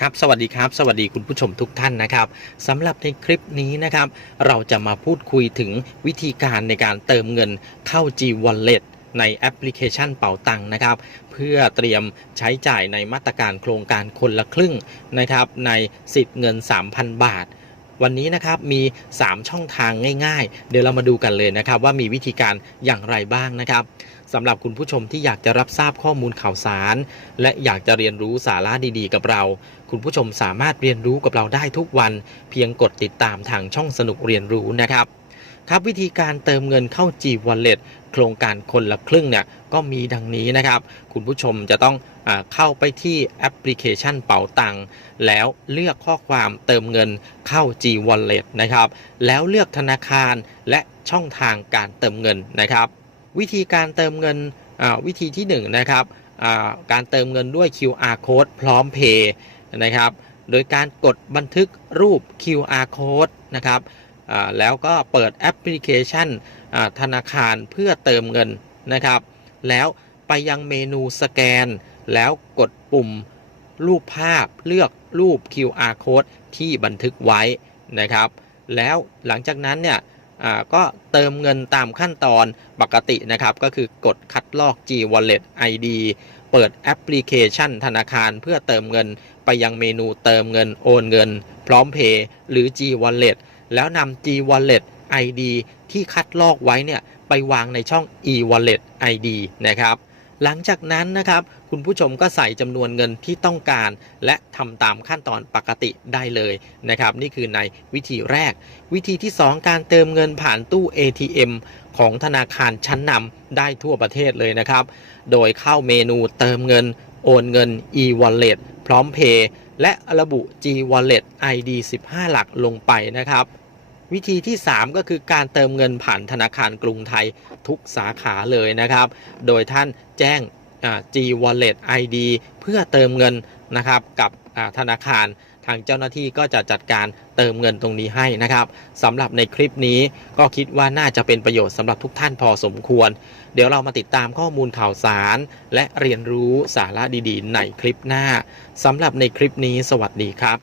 ครับสวัสดีครับ สวัสดีคุณผู้ชมทุกท่านนะครับสำหรับในคลิปนี้นะครับ เราจะมาพูดคุยถึงวิธีการในการเติมเงินเข้า G Wallet ในแอปพลิเคชันเป๋าตังนะครับ เพื่อเตรียมใช้จ่ายในมาตรการโครงการคนละครึ่งนะครับ ในสิทธิ์เงิน 3,000 บาท วันนี้นะครับมี 3 ช่องทางง่าย ๆ เดี๋ยวเรามาดูกันเลยนะครับ ว่ามีวิธีการอย่างไรบ้างนะครับ สำหรับคุณผู้ชมที่อยากจะรับทราบข้อมูลข่าวสาร และอยากจะเรียนรู้สาระดีๆ กับเรา คุณผู้ชมสามารถเรียนรู้กับเราได้ทุกวัน เพียงกดติดตามทางช่องสนุกเรียนรู้นะครับครับวิธีการเติมเงินเข้า G Wallet โครงการคนละครึ่งเนี่ยก็มีดังนี้นะครับ คุณผู้ชมจะต้องอเข้าไปที่แอปพลิเคชันเป๋าตังค์แล้วเลือกข้อความเติมเงินเข้า G Wallet นะครับ แล้วเลือกธนาคารและช่องทางการเติมเงินนะครับ วิธีการเติมเงินอ่าวิธีที่1นงนะครับอ่าการเติมเงินด้วย QR code พร้อมเพย์นะครับ โดยการกดบันทึกรูป QR code นะครับอ่าแล้วก็เปิดแอปพลิเคชันอ่าธนาคารเพื่อเติมเงินนะครับ แล้วไปยังเมนูสแกน แล้วกดปุ่มรูปภาพเลือกรูป QR code ที่บันทึกไว้นะครับ แล้วหลังจากนั้นเนี่ย ก็เติมเงินตามขั้นตอนปกตินะครับ ก็คือกดคัดลอก G Wallet ID เปิดแอปพลิเคชันธนาคารเพื่อเติมเงินไปยังเมนูเติมเงินโอนเงิน พร้อมเพย์หรือ G Wallet แล้วนำ G Wallet ID ที่คัดลอกไว้เนี่ยไปวางในช่อง e Wallet ID นะครับ หลังจากนั้นนะครับ คุณผู้ชมก็ใส่จำนวนเงินที่ต้องการ และทำตามขั้นตอนปกติได้เลยนะครับ นี่คือในวิธีแรก วิธีที่ 2 การเติมเงินผ่านตู้ ATM ของธนาคารชั้นนำได้ทั่วประเทศเลยนะครับ โดยเข้าเมนูเติมเงิน โอนเงิน e-wallet พร้อมเพย์และระบุ G wallet ID 15 หลักลงไปนะครับ วิธีที่ 3 ก็คือการเติมเงินผ่านธนาคารกรุงไทยทุกสาขาเลยนะครับ โดยท่านแจ้ง G wallet ID เพื่อเติมเงินนะครับกับธนาคารทางเจ้าหน้าที่ก็จะจัดการเติมเงินตรงนี้ให้นะครับสำหรับในคลิปนี้ก็คิดว่าน่าจะเป็นประโยชน์สำหรับทุกท่านพอสมควร เดี๋ยวเรามาติดตามข้อมูลข่าวสาร และเรียนรู้สาระดีๆ ในคลิปหน้าสำหรับในคลิปนี้สวัสดีครับ